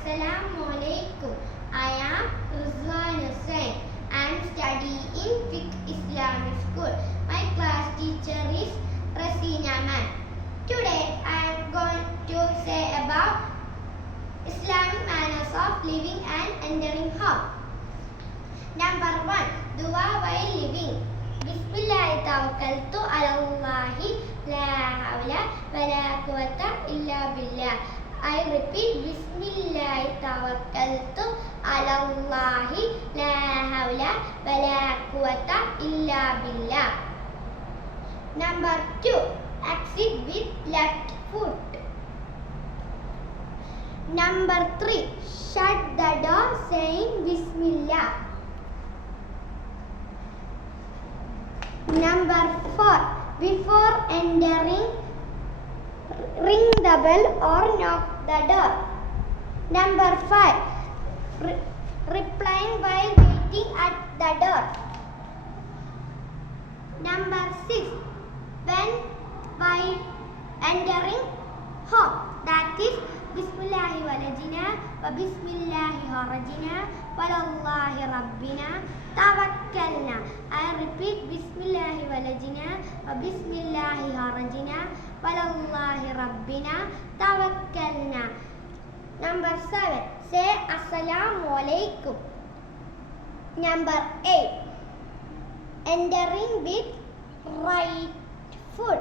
Assalamu alaikum. I am Rizwan Hussain. I am studying in Fiqh Islamic School. My class teacher is Rasina Man. Today I am going to say about Islamic manners of living and entering home. Number one, dua while living. Bismillah tawakkaltu ala Allahi la hawla wa la quwwata illa billah. I repeat, Bismillah la hawla wa la illa billah. Number two, exit with left foot. Number three, shut the door saying Bismillah. Number four, before entering, ring the bell or knock the door. Number five, re- replying while waiting at the door. Number six, when while entering home, that is Bismillahi walajina wa Bismillahi harajina walallahi rabbina. Tawakkalna. I repeat Bismillahi walajina wa Bismillahi harajina walallahi rabbina. Tawakkalna. Number seven, say Assalamu alaikum. Number eight, entering with right foot.